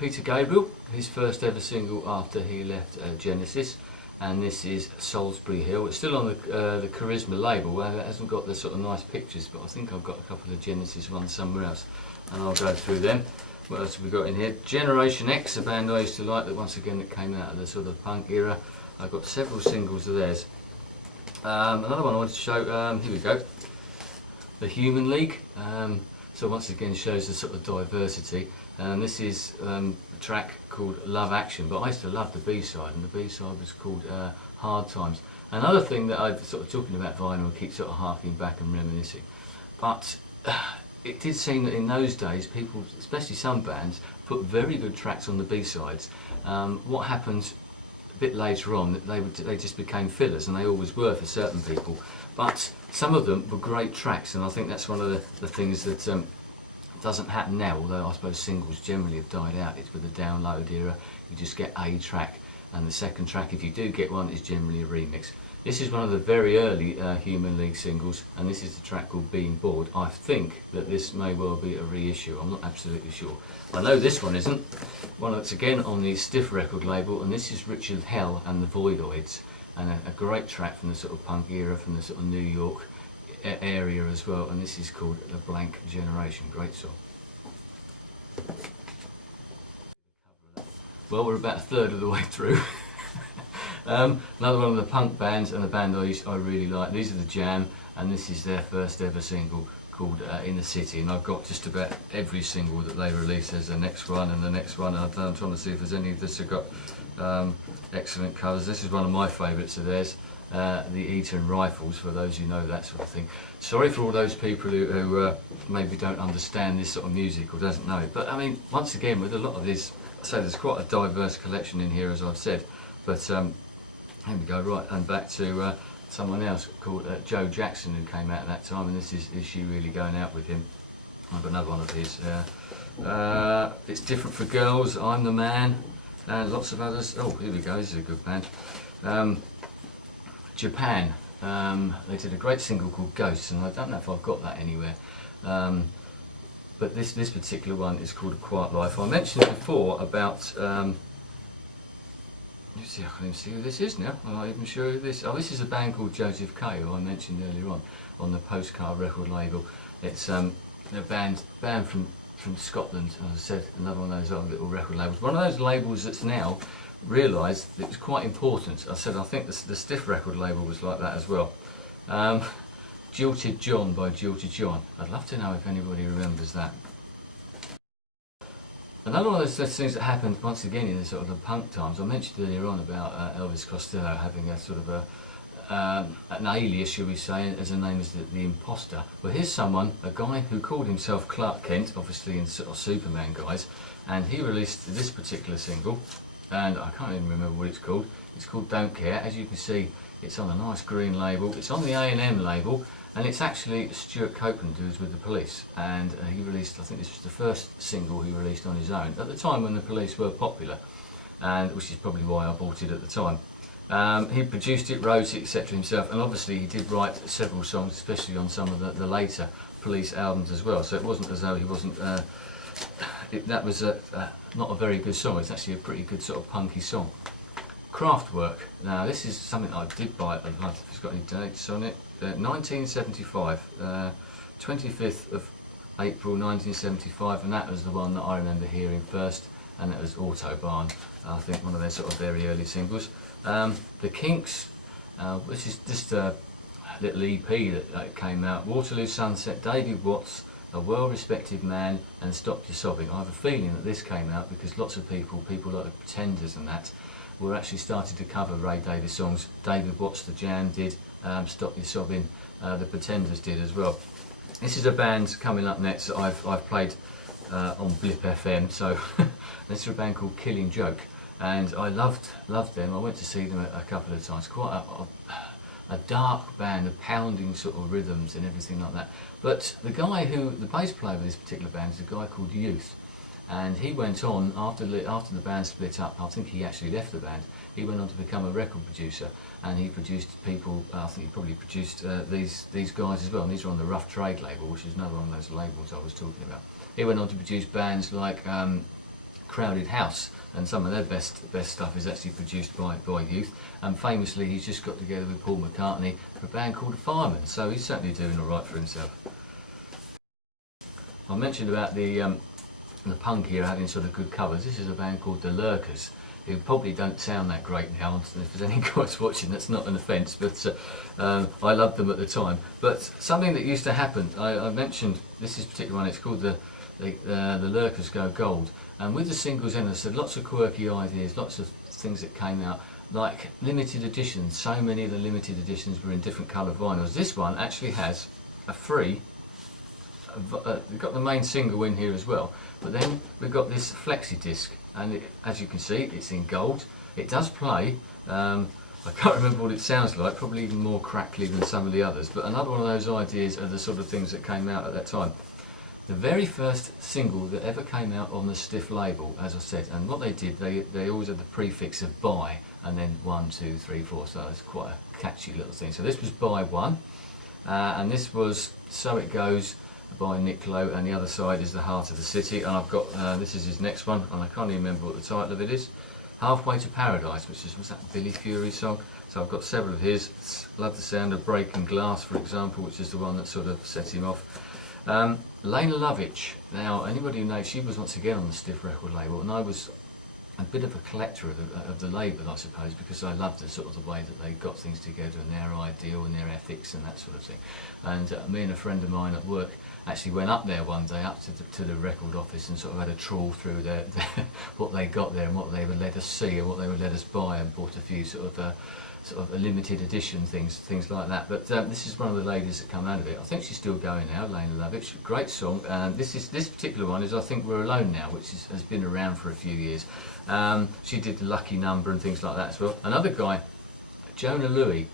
Peter Gabriel, his first ever single after he left Genesis, and this is Salisbury Hill. It's still on the Charisma label. It hasn't got the sort of nice pictures, but I think I've got a couple of Genesis ones somewhere else, and I'll go through them. What else have we got in here? Generation X, a band I used to like, that once again that came out of the sort of punk era. I've got several singles of theirs. Another one I wanted to show, here we go, The Human League. So once again shows the sort of diversity. And this is a track called Love Action, but I used to love the B-side, and the B-side was called Hard Times. Another thing that I'm sort of talking about vinyl and keep sort of harking back and reminiscing, but it did seem that in those days people, especially some bands, put very good tracks on the B-sides. What happened a bit later on, that they just became fillers, and they always were for certain people, but some of them were great tracks, and I think that's one of the things that doesn't happen now, although I suppose singles generally have died out. It's with the download era, you just get a track, and the second track, if you do get one, is generally a remix. This is one of the very early Human League singles, and this is the track called Being Bored. I think that this may well be a reissue, I'm not absolutely sure. I know this one isn't. One that's again on the Stiff record label, and this is Richard Hell and the Voidoids, and a great track from the sort of punk era, from the sort of New York area as well, and this is called The Blank Generation. Great song. Well, we're about a third of the way through. Another one of the punk bands, and a band I really like. These are the Jam, and this is their first ever single called In the City, and I've got just about every single that they release. There's the next one and the next one, and I'm trying to see if there's any of this have got excellent covers. This is one of my favourites of theirs. The Eton Rifles, for those who know that sort of thing. Sorry for all those people who maybe don't understand this sort of music or doesn't know it, but I mean, once again, with a lot of these, I say there's quite a diverse collection in here, as I've said, but here we go, right, and back to someone else called Joe Jackson, who came out at that time, and this is She Really Going Out With Him? I've got another one of his. It's Different for Girls, I'm the Man, and lots of others. Oh, here we go, this is a good band. Japan, they did a great single called Ghosts, and I don't know if I've got that anywhere, but this particular one is called A Quiet Life. I mentioned before about, you see, I can't even see who this is now. I'm not even sure who this. Oh, this is a band called Joseph K, who I mentioned earlier on the Postcard record label. It's a band from Scotland, as I said, another one of those other little record labels. One of those labels that's now realised that it was quite important. I said I think the Stiff record label was like that as well. Jilted John by Jilted John. I'd love to know if anybody remembers that. Another one of those things that happened once again in the sort of the punk times, I mentioned earlier on about Elvis Costello having a sort of an alias, shall we say, as a name as the Imposter. Well, here's someone, a guy who called himself Clark Kent, obviously in sort of Superman guise, and he released this particular single, and I can't even remember what it's called. It's called Don't Care. As you can see, it's on a nice green label. It's on the A&M label, and it's actually Stuart Copeland, who was with the Police, and he released, I think this was the first single he released on his own at the time when the Police were popular, and which is probably why I bought it at the time. He produced it, wrote it, etc. himself, and obviously he did write several songs, especially on some of the later Police albums as well. So it wasn't as though he wasn't. That was not a very good song. It's actually a pretty good sort of punky song. Kraftwerk. Now this is something I did buy. I don't know if it's got any dates on it. 1975, 25th of April 1975, and that was the one that I remember hearing first, and that was Autobahn. I think one of their sort of very early singles. The Kinks, which is just a little EP that came out. Waterloo Sunset, David Watts, A Well-Respected Man, and Stop Your Sobbing. I have a feeling that this came out because lots of people like the Pretenders and that, were actually started to cover Ray Davies songs. David Watts, the Jam did, Stop Your Sobbing, the Pretenders did as well. This is a band coming up next that I've played on Blip FM, so this is a band called Killing Joke, and I loved them. I went to see them a couple of times. Quite a dark band, a pounding sort of rhythms and everything like that. But the bass player of this particular band is a guy called Youth, and he went on after the band split up. I think he actually left the band. He went on to become a record producer, and he produced people. I think he probably produced these guys as well. And these are on the Rough Trade label, which is another one of those labels I was talking about. He went on to produce bands like Crowded House, and some of their best stuff is actually produced by youth. And famously, he's just got together with Paul McCartney for a band called the Firemen, so he's certainly doing all right for himself. I mentioned about the punk here having sort of good covers. This is a band called the Lurkers, who probably don't sound that great now. And if there's any guys watching, that's not an offence, but I loved them at the time. But something that used to happen, I mentioned this is a particular one. It's called the Lurkers Go Gold, and with the singles in, I said lots of quirky ideas, lots of things that came out, like limited editions. So many of the limited editions were in different coloured vinyls. This one actually has a free. We've got the main single in here as well, but then we've got this flexi disc, and as you can see, it's in gold. It does play. I can't remember what it sounds like, probably even more crackly than some of the others, but another one of those ideas are the sort of things that came out at that time. The very first single that ever came out on the Stiff label, as I said, and what they did, they always had the prefix of by, and then 1, 2, 3, 4, so it's quite a catchy little thing. So this was by 1, and this was So It Goes by Nick Lowe, and the other side is The Heart of the City, and I've got, this is his next one, and I can't even remember what the title of it is, Halfway to Paradise, which was that Billy Fury song. So I've got several of his. Love the Sound of Breaking Glass, for example, which is the one that sort of set him off. Lena Lovitch, now anybody who knows, she was once again on the Stiff record label, and I was a bit of a collector of the label, I suppose, because I loved the sort of the way that they got things together and their ideal and their ethics and that sort of thing. And me and a friend of mine at work actually went up there one day, up to the record office, and sort of had a trawl through their what they got there and what they would let us see and what they would let us buy, and bought a few sort of a limited edition things like that. But this is one of the ladies that come out of it. I think she's still going now, Lena Lovitch. Great song. This particular one is I Think We're Alone Now, which has been around for a few years. She did the Lucky Number and things like that as well. Another guy, Jonah Louie.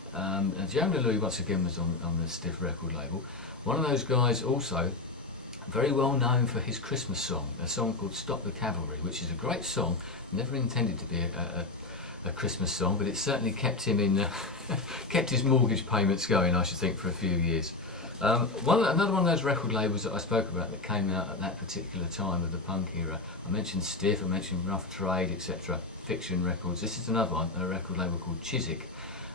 Jonah Louie once again was on the Stiff record label. One of those guys also very well known for his Christmas song, a song called Stop the Cavalry, which is a great song, never intended to be a Christmas song, but it certainly kept him in, kept his mortgage payments going, I should think, for a few years. Another one of those record labels that I spoke about that came out at that particular time of the punk era. I mentioned Stiff, I mentioned Rough Trade, etc. Fiction Records. This is another one, a record label called Chiswick.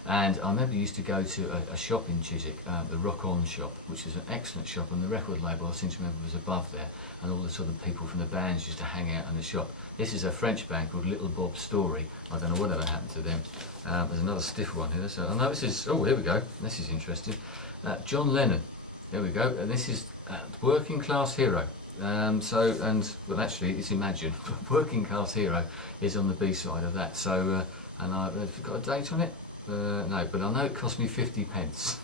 And I remember used to go to a shop in Chiswick, the Rock On shop, which is an excellent shop, and the record label I seem to remember was above there, and all the sort of people from the bands used to hang out in the shop. This is a French band called Little Bob's Story. I don't know whatever happened to them. There's another Stiff one here. So I know this is, oh, here we go, this is interesting. John Lennon, there we go, and this is Working Class Hero. Well actually it's Imagine, Working Class Hero is on the B-side of that, so, and I've got a date on it? No, but I know it cost me 50 pence.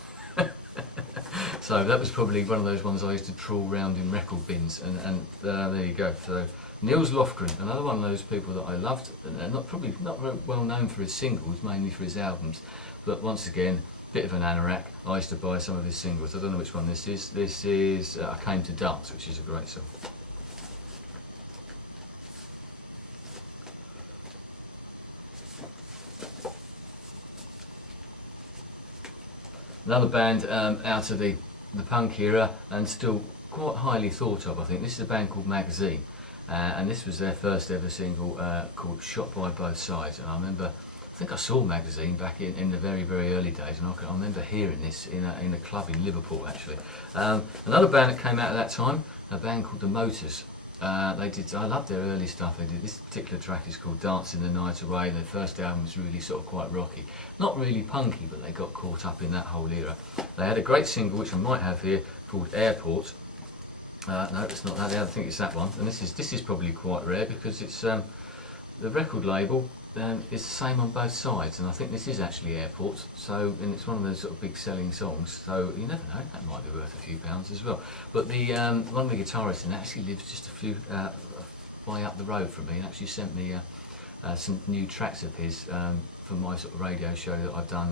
So that was probably one of those ones I used to trawl around in record bins, and there you go. So Nils Lofgren, another one of those people that I loved, and probably not very well known for his singles, mainly for his albums, but once again, bit of an anorak. I used to buy some of his singles. I don't know which one this is. This is I Came to Dance, which is a great song. Another band out of the punk era, and still quite highly thought of, I think. This is a band called Magazine, and this was their first ever single called Shot by Both Sides. And I remember, I think I saw Magazine back in the very, very early days, and I remember hearing this in a club in Liverpool, actually. Another band that came out at that time, a band called The Motors. I loved their early stuff. They did this particular track is called Dancing the Night Away. Their first album was really sort of quite rocky, not really punky, but they got caught up in that whole era. They had a great single which I might have here called Airport. No, it's not that. I think it's that one. And this is probably quite rare because it's the record label is the same on both sides, and I think this is actually Airport. So, and it's one of those sort of big selling songs. So you never know, that might be worth a few pounds as well. But the one of the guitarists and actually lives just a few way up the road from me, and actually sent me some new tracks of his for my sort of radio show that I've done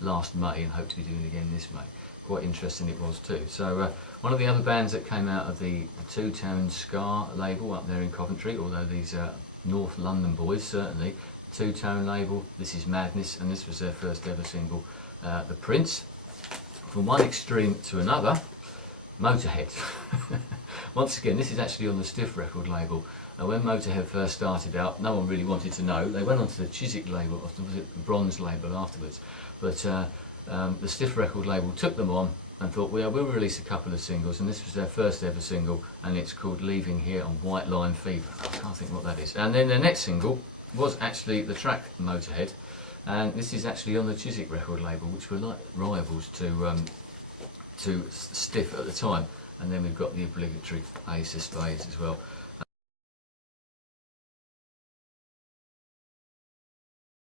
last May, and hope to be doing again this May. Quite interesting it was too. So one of the other bands that came out of the Two Tone Ska label up there in Coventry, although these North London boys certainly. Two Tone label, This Is Madness, and this was their first ever single, The Prince. From one extreme to another, Motorhead. Once again, this is actually on the Stiff record label. And when Motorhead first started out, no one really wanted to know. They went onto the Chiswick label, or was it the Bronze label afterwards, but the Stiff record label took them on and thought, well, we'll release a couple of singles, and this was their first ever single, and it's called Leaving Here on White Line Fever. I can't think what that is. And then the next single was actually the track Motorhead, and this is actually on the Chiswick record label, which were like rivals to Stiff at the time. And then we've got the obligatory Ace of Spades as well.